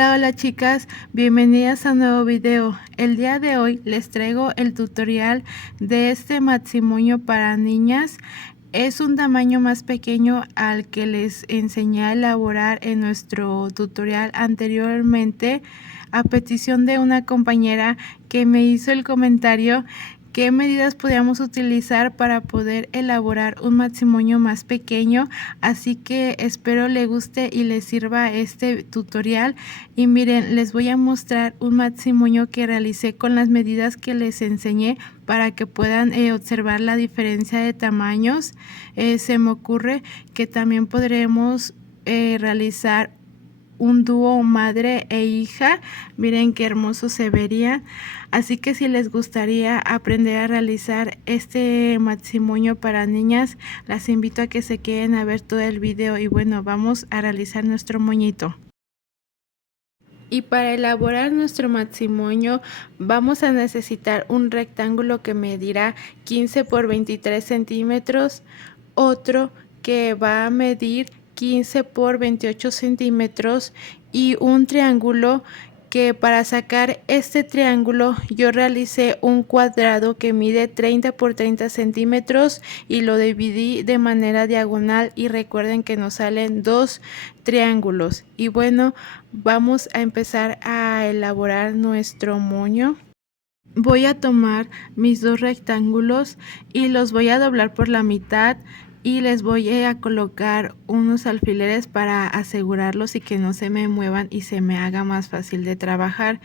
Hola chicas, bienvenidas a un nuevo video. El día de hoy les traigo el tutorial de este matrimonio para niñas. Es un tamaño más pequeño al que les enseñé a elaborar en nuestro tutorial anteriormente, a petición de una compañera que me hizo el comentario qué medidas podíamos utilizar para poder elaborar un matrimonio más pequeño. Así que espero le guste y les sirva este tutorial. Y miren, les voy a mostrar un matrimonio que realicé con las medidas que les enseñé para que puedan observar la diferencia de tamaños. Se me ocurre que también podremos realizar un dúo madre e hija. Miren qué hermoso se vería. Así que si les gustaría aprender a realizar este matrimonio para niñas, las invito a que se queden a ver todo el video. Y bueno, vamos a realizar nuestro moñito. Y para elaborar nuestro matrimonio vamos a necesitar un rectángulo que medirá 15 por 23 centímetros, otro que va a medir 15 por 28 centímetros y un triángulo que para sacar este triángulo yo realicé un cuadrado que mide 30 por 30 centímetros y lo dividí de manera diagonal, y recuerden que nos salen dos triángulos. Y bueno, vamos a empezar a elaborar nuestro moño. Voy a tomar mis dos rectángulos y los voy a doblar por la mitad y les voy a colocar unos alfileres para asegurarlos y que no se me muevan y se me haga más fácil de trabajar.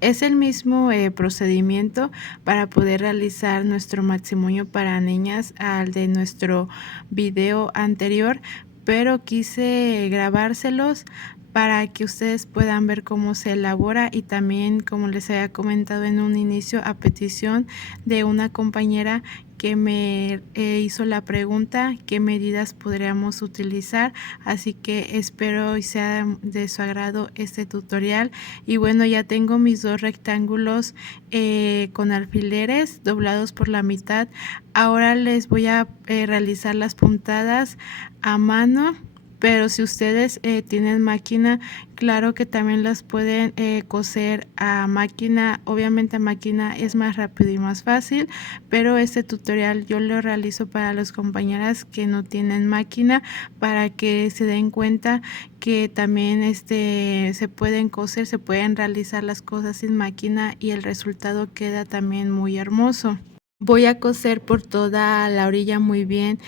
Es el mismo procedimiento para poder realizar nuestro matrimonio para niñas al de nuestro video anterior, pero quise grabárselos para que ustedes puedan ver cómo se elabora. Y también, como les había comentado en un inicio, a petición de una compañera que me hizo la pregunta qué medidas podríamos utilizar, así que espero y sea de su agrado este tutorial. Y bueno, ya tengo mis dos rectángulos con alfileres doblados por la mitad. Ahora les voy a realizar las puntadas a mano, pero si ustedes tienen máquina, claro que también las pueden coser a máquina. Obviamente a máquina es más rápido y más fácil, pero este tutorial yo lo realizo para las compañeras que no tienen máquina, para que se den cuenta que también se pueden coser, se pueden realizar las cosas sin máquina y el resultado queda también muy hermoso. Voy a coser por toda la orilla muy bien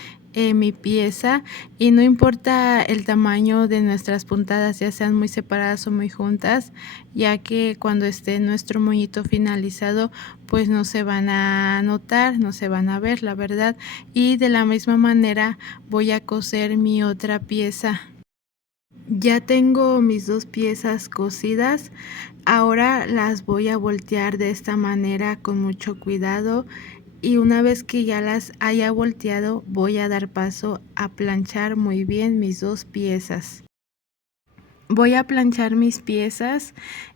mi pieza, y no importa el tamaño de nuestras puntadas, ya sean muy separadas o muy juntas, ya que cuando esté nuestro moñito finalizado pues no se van a notar, no se van a ver, la verdad. Y de la misma manera voy a coser mi otra pieza. Ya tengo mis dos piezas cosidas. Ahora las voy a voltear de esta manera con mucho cuidado, y una vez que ya las haya volteado voy a dar paso a planchar muy bien mis dos piezas. Voy a planchar mis piezas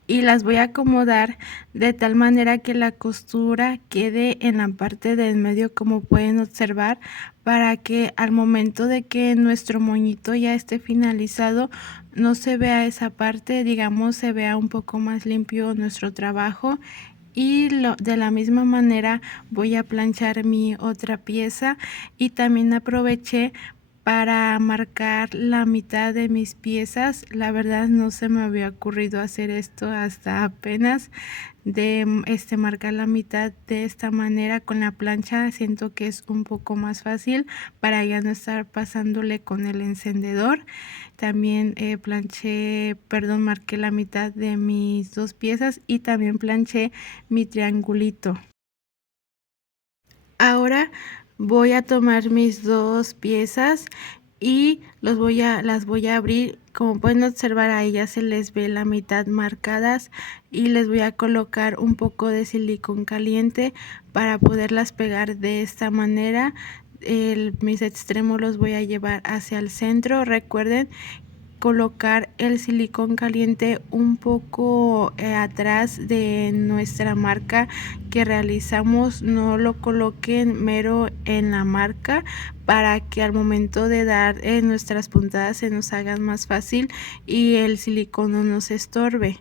y las voy a acomodar de tal manera que la costura quede en la parte del medio, como pueden observar, para que al momento de que nuestro moñito ya esté finalizado no se vea esa parte, digamos, se vea un poco más limpio nuestro trabajo. Y de la misma manera voy a planchar mi otra pieza, y también aproveché para marcar la mitad de mis piezas. La verdad no se me había ocurrido hacer esto hasta apenas, de marcar la mitad de esta manera con la plancha. Siento que es un poco más fácil para ya no estar pasándole con el encendedor. También marqué la mitad de mis dos piezas y también planché mi triangulito. Ahora voy a tomar mis dos piezas y las voy a abrir. Como pueden observar, a ellas se les ve la mitad marcadas, y les voy a colocar un poco de silicón caliente para poderlas pegar de esta manera. Mis extremos los voy a llevar hacia el centro. Recuerden colocar el silicón caliente un poco atrás de nuestra marca que realizamos. No lo coloquen mero en la marca para que al momento de dar nuestras puntadas se nos hagan más fácil y el silicón no nos estorbe.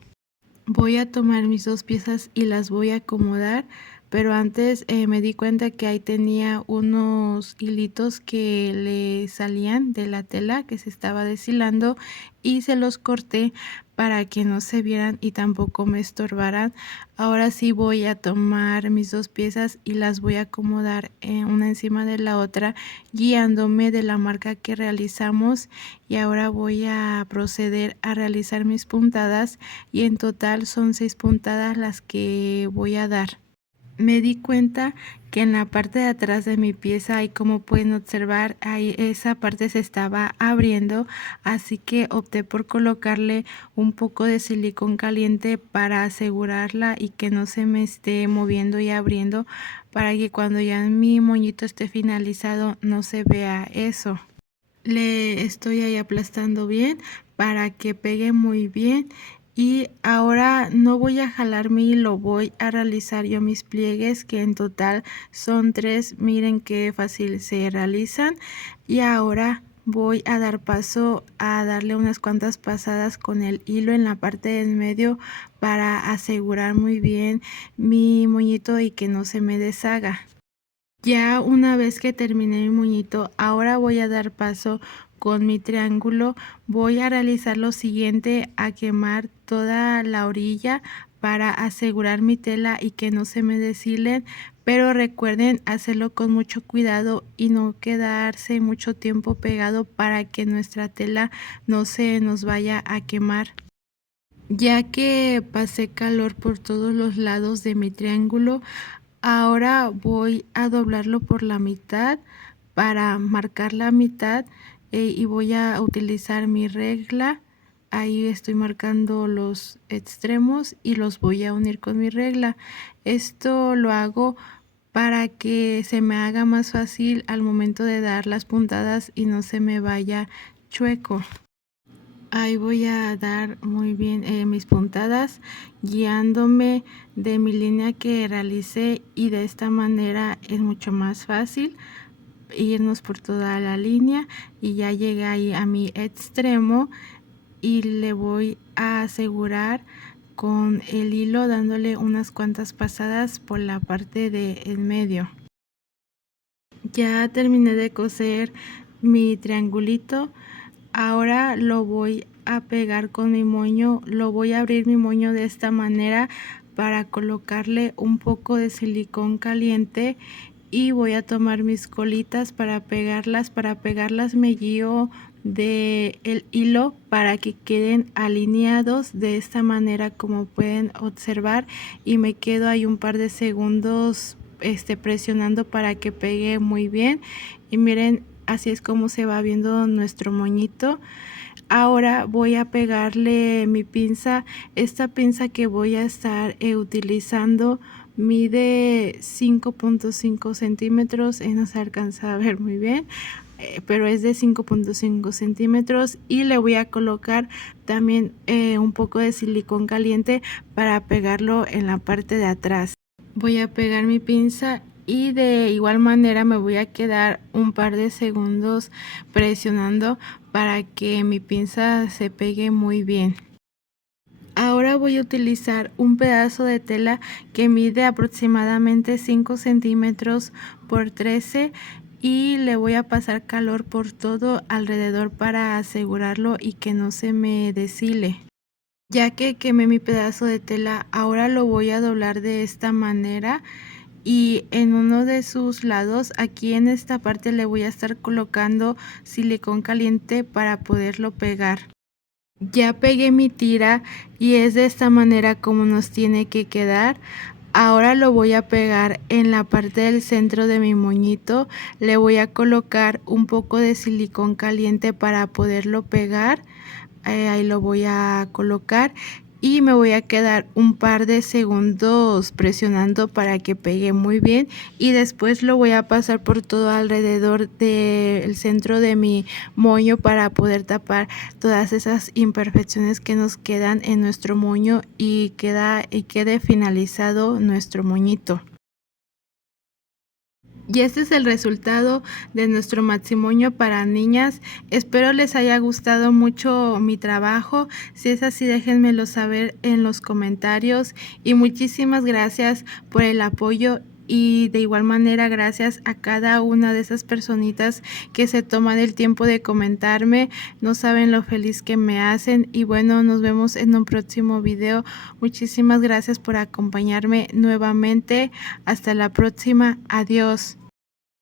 Voy a tomar mis dos piezas y las voy a acomodar, pero antes me di cuenta que ahí tenía unos hilitos que le salían de la tela que se estaba deshilando y se los corté para que no se vieran y tampoco me estorbaran. Ahora sí voy a tomar mis dos piezas y las voy a acomodar una encima de la otra, guiándome de la marca que realizamos, y ahora voy a proceder a realizar mis puntadas, y en total son 6 puntadas las que voy a dar. Me di cuenta que en la parte de atrás de mi pieza, y como pueden observar, ahí esa parte se estaba abriendo, así que opté por colocarle un poco de silicón caliente para asegurarla y que no se me esté moviendo y abriendo, para que cuando ya mi moñito esté finalizado no se vea eso. Le estoy ahí aplastando bien para que pegue muy bien. Y ahora no voy a jalar mi hilo, voy a realizar yo mis pliegues, que en total son 3. Miren qué fácil se realizan. Y ahora voy a dar paso a darle unas cuantas pasadas con el hilo en la parte del medio para asegurar muy bien mi moñito y que no se me deshaga. Ya una vez que terminé mi moñito, ahora voy a dar paso con mi triángulo. Voy a realizar lo siguiente: a quemar toda la orilla para asegurar mi tela y que no se me deshilen, pero recuerden hacerlo con mucho cuidado y no quedarse mucho tiempo pegado para que nuestra tela no se nos vaya a quemar. Ya que pasé calor por todos los lados de mi triángulo, ahora voy a doblarlo por la mitad para marcar la mitad, y voy a utilizar mi regla. Ahí estoy marcando los extremos y los voy a unir con mi regla. Esto lo hago para que se me haga más fácil al momento de dar las puntadas y no se me vaya chueco. Ahí voy a dar muy bien mis puntadas, guiándome de mi línea que realicé, y de esta manera es mucho más fácil irnos por toda la línea. Y ya llegué ahí a mi extremo y le voy a asegurar con el hilo dándole unas cuantas pasadas por la parte de en medio. Ya terminé de coser mi triangulito. Ahora lo voy a pegar con mi moño, lo voy a abrir mi moño de esta manera para colocarle un poco de silicón caliente, y voy a tomar mis colitas para pegarlas. Para pegarlas me guío de el hilo para que queden alineados de esta manera, como pueden observar, y me quedo ahí un par de segundos presionando para que pegue muy bien. Y miren, así es como se va viendo nuestro moñito. Ahora voy a pegarle mi pinza. Esta pinza que voy a estar utilizando mide 5.5 centímetros, no se alcanza a ver muy bien, pero es de 5.5 centímetros, y le voy a colocar también un poco de silicón caliente para pegarlo en la parte de atrás. Voy a pegar mi pinza y de igual manera me voy a quedar un par de segundos presionando para que mi pinza se pegue muy bien. Ahora voy a utilizar un pedazo de tela que mide aproximadamente 5 centímetros por 13, y le voy a pasar calor por todo alrededor para asegurarlo y que no se me deshile. Ya que quemé mi pedazo de tela, ahora lo voy a doblar de esta manera, y en uno de sus lados, aquí en esta parte, le voy a estar colocando silicón caliente para poderlo pegar. Ya pegué mi tira y es de esta manera como nos tiene que quedar. Ahora lo voy a pegar en la parte del centro de mi moñito. Le voy a colocar un poco de silicón caliente para poderlo pegar. Ahí lo voy a colocar, y me voy a quedar un par de segundos presionando para que pegue muy bien y después lo voy a pasar por todo alrededor del centro de mi moño para poder tapar todas esas imperfecciones que nos quedan en nuestro moño y quede finalizado nuestro moñito. Y este es el resultado de nuestro matrimonio para niñas. Espero les haya gustado mucho mi trabajo. Si es así, déjenmelo saber en los comentarios. Y muchísimas gracias por el apoyo. Y de igual manera gracias a cada una de esas personitas que se toman el tiempo de comentarme. No saben lo feliz que me hacen. Y bueno, nos vemos en un próximo video. Muchísimas gracias por acompañarme nuevamente. Hasta la próxima. Adiós.